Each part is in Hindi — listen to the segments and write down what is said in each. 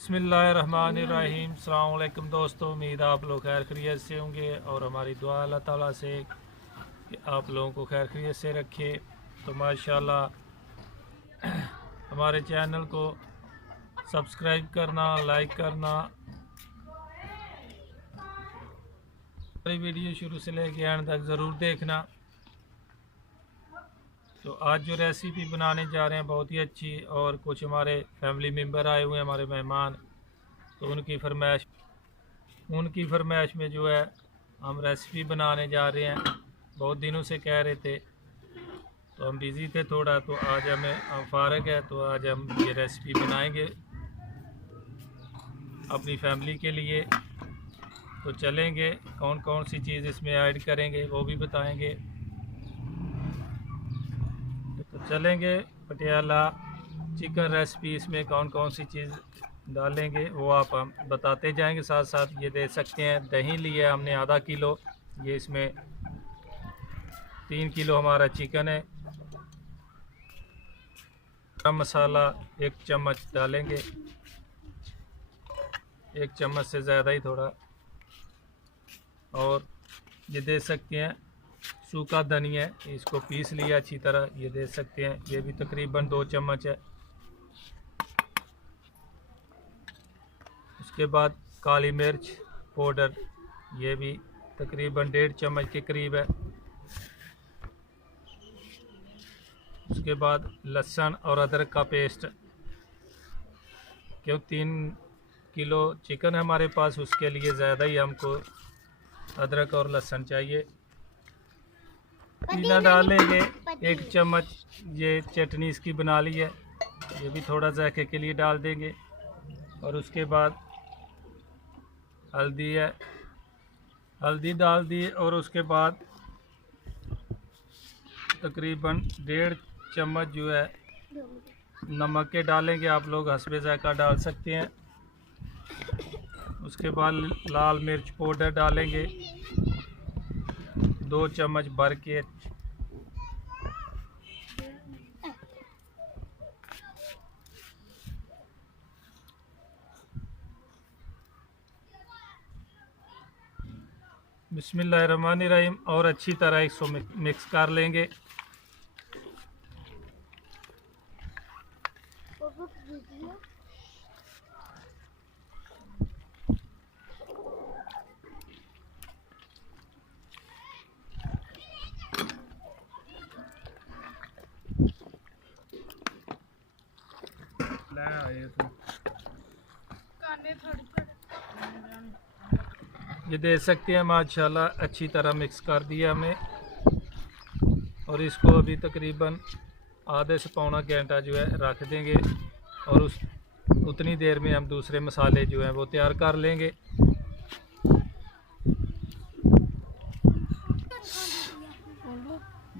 बिस्मिल्लाहिर्रहमानिर्रहीम। अस्सलाम वालेकुम दोस्तों, उम्मीद आप लोग खैर खैरियत से होंगे और हमारी दुआ अल्लाह ताला से कि आप लोगों को खैर खैरियत से रखे। तो माशाल्लाह हमारे चैनल को सब्सक्राइब करना, लाइक करना, हमारी वीडियो शुरू से लेके एंड तक ज़रूर देखना। तो आज जो रेसिपी बनाने जा रहे हैं बहुत ही अच्छी, और कुछ हमारे फैमिली मेम्बर आए हुए हैं, हमारे मेहमान, तो उनकी फरमाइश में जो है हम रेसिपी बनाने जा रहे हैं। बहुत दिनों से कह रहे थे, तो हम बिज़ी थे थोड़ा, तो आज हम फारग है, तो आज हम ये रेसिपी बनाएंगे अपनी फैमिली के लिए। तो चलेंगे, कौन कौन सी चीज़ इसमें ऐड करेंगे वो भी बताएंगे। तो चलेंगे, पटियाला चिकन रेसिपी, इसमें कौन कौन सी चीज़ डालेंगे वो आप हम बताते जाएंगे साथ साथ। ये दे सकते हैं दही लिया हमने आधा किलो, ये इसमें 3 किलो हमारा चिकन है। गरम मसाला 1 चम्मच डालेंगे, 1 चम्मच से ज़्यादा ही थोड़ा। और ये दे सकते हैं सूखा धनिया, इसको पीस लिया अच्छी तरह, ये दे सकते हैं, ये भी तकरीबन 2 चम्मच है। उसके बाद काली मिर्च पाउडर, ये भी तकरीबन 1.5 चम्मच के करीब है। उसके बाद लहसुन और अदरक का पेस्ट, क्यों 3 किलो चिकन है हमारे पास, उसके लिए ज़्यादा ही हमको अदरक और लहसुन चाहिए। पुदीना डालेंगे 1 चम्मच, ये चटनी इसकी बना ली है, ये भी थोड़ा जायके के लिए डाल देंगे। और उसके बाद हल्दी है, हल्दी डाल दी। और उसके बाद तकरीबन 1.5 चम्मच जो है नमक के डालेंगे, आप लोग हस्बे जायका डाल सकते हैं। उसके बाद लाल मिर्च पाउडर डालेंगे 2 चम्मच भर के। बिस्मिल्लाहिर्रहमानिर्रहीम। और अच्छी तरह इसको मिक्स कर लेंगे। ये दे सकते हैं माशाल्लाह, अच्छी तरह मिक्स कर दिया हमने। और इसको अभी तकरीबन आधे से पौना घंटा जो है रख देंगे, और उतनी देर में हम दूसरे मसाले जो हैं वो तैयार कर लेंगे।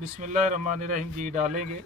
बिस्मिल्लाहिर्रहमानिर्रहीम, घी डालेंगे।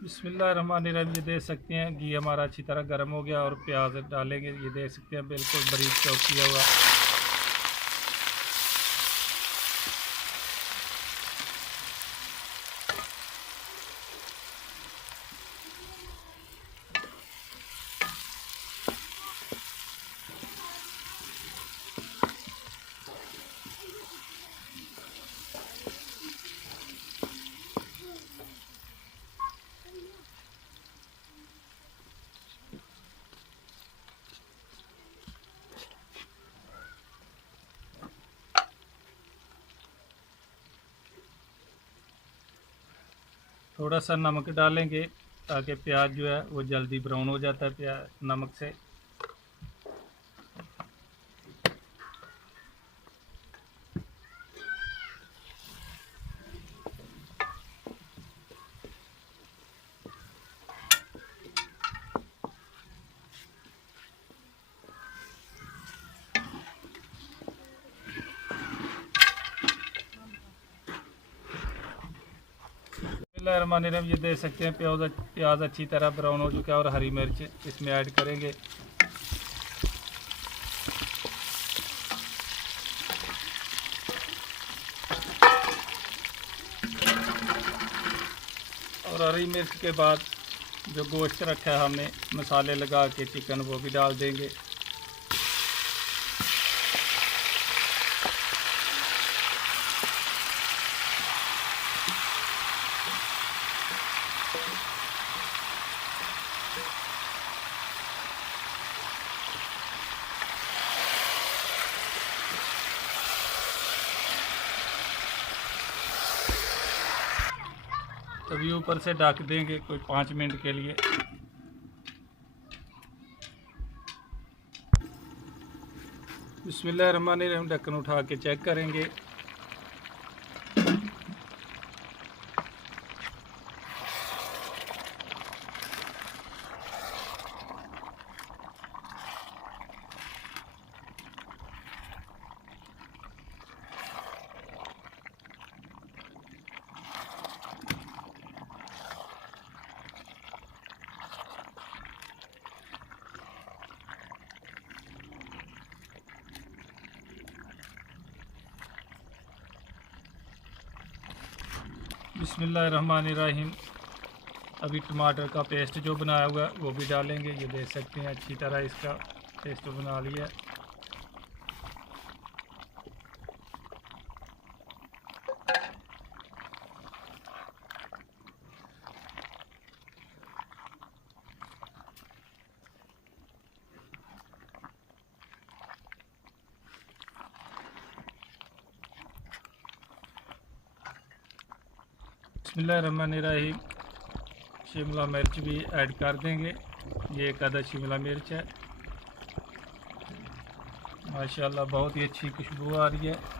बिस्मिल्लाहिर्रहमानिर्रहीम, ये दे सकते हैं घी हमारा अच्छी तरह गर्म हो गया, और प्याज डालेंगे, ये देख सकते हैं बिल्कुल बारीक चॉप किया हुआ। थोड़ा सा नमक डालेंगे ताकि प्याज जो है वो जल्दी ब्राउन हो जाता है प्याज नमक से। बिस्मिल्लाहिर्रहमानिर्रहीम। ये देख सकते हैं प्याज अच्छी तरह ब्राउन हो चुका है और हरी मिर्च इसमें ऐड करेंगे। और हरी मिर्च के बाद जो गोश्त रखा है हमने मसाले लगा के चिकन, वो भी डाल देंगे। तभी ऊपर से ढक देंगे कोई 5 मिनट के लिए। बिस्मिल्लाहिर्रहमानिर्रहीम। ढक्कन उठा के चेक करेंगे। बिस्मिल्लाहिर्रहमानिर्रहीम। अभी टमाटर का पेस्ट जो बनाया हुआ है वो भी डालेंगे। ये देख सकते हैं अच्छी तरह इसका पेस्ट बना लिया है। बिस्मिल्लाहिर्रहमानिर्रहीम। शिमला मिर्च भी ऐड कर देंगे। ये एक आधा शिमला मिर्च है। माशाल्लाह बहुत ही अच्छी खुशबू आ रही है।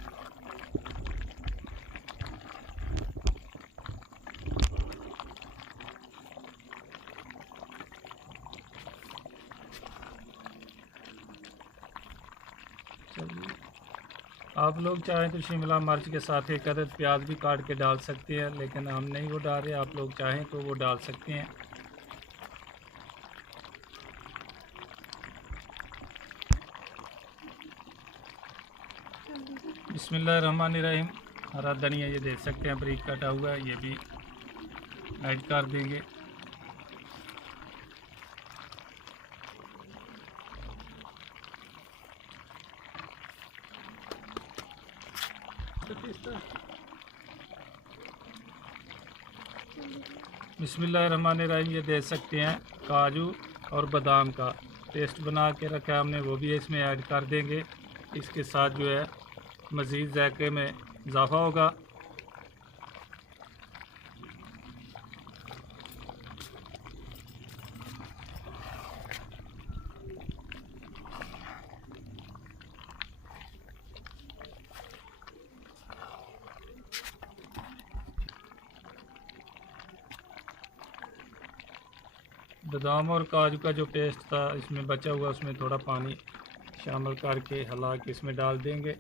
आप लोग चाहें तो शिमला मिर्च के साथ एक अदद प्याज भी काट के डाल सकते हैं, लेकिन हम नहीं वो डाल रहे। आप लोग चाहें तो वो डाल सकते हैं। बिस्मिल्लाहिर्रहमानिर्रहीम। हरा धनिया ये देख सकते हैं बारीक कटा हुआ है, ये भी ऐड कर देंगे। बिस्मिल्लाहिर्रहमानिर्रहीम। ये देख सकते हैं काजू और बादाम का पेस्ट बना के रखा है हमने, वो भी इसमें ऐड कर देंगे। इसके साथ जो है मज़ीद जायके में इजाफ़ा होगा। बादाम और काजू का जो पेस्ट था इसमें बचा हुआ, उसमें थोड़ा पानी शामिल करके हिला के इसमें डाल देंगे।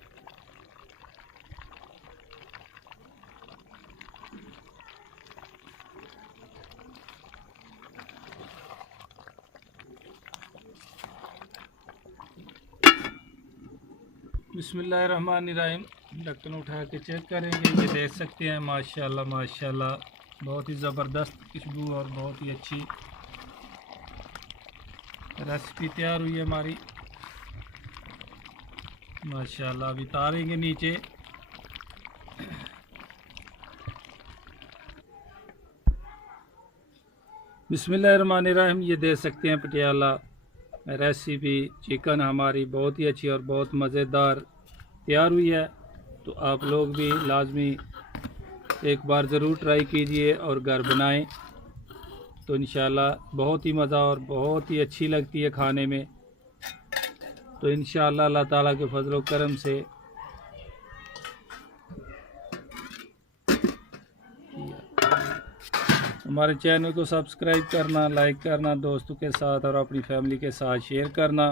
बिस्मिल्लाहिर्रहमानिर्रहीम। ढक्कन उठा के चेक करेंगे। ये देख सकते हैं माशाल्लाह माशाल्लाह बहुत ही ज़बरदस्त खुशबू और बहुत ही अच्छी रेसिपी तैयार हुई है हमारी माशाल्लाह। अभी तारेंगे नीचे। बिस्मिल्लाहिर्रहमानिर्रहीम। ये देख सकते हैं पटियाला रेसिपी चिकन हमारी बहुत ही अच्छी और बहुत मज़ेदार तैयार हुई है। तो आप लोग भी लाजमी एक बार ज़रूर ट्राई कीजिए और घर बनाएं, तो इंशाल्लाह बहुत ही मज़ा और बहुत ही अच्छी लगती है खाने में। तो इंशाल्लाह अल्लाह ताला के फजल व करम से हमारे चैनल को सब्सक्राइब करना, लाइक करना, दोस्तों के साथ और अपनी फैमिली के साथ शेयर करना।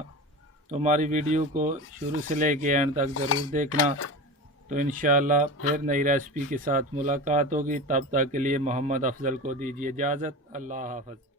तो हमारी वीडियो को शुरू से लेके एंड तक ज़रूर देखना। तो इंशाअल्लाह फिर नई रेसिपी के साथ मुलाकात होगी। तब तक के लिए मोहम्मद अफजल को दीजिए इजाज़त। अल्लाह हाफ़िज़।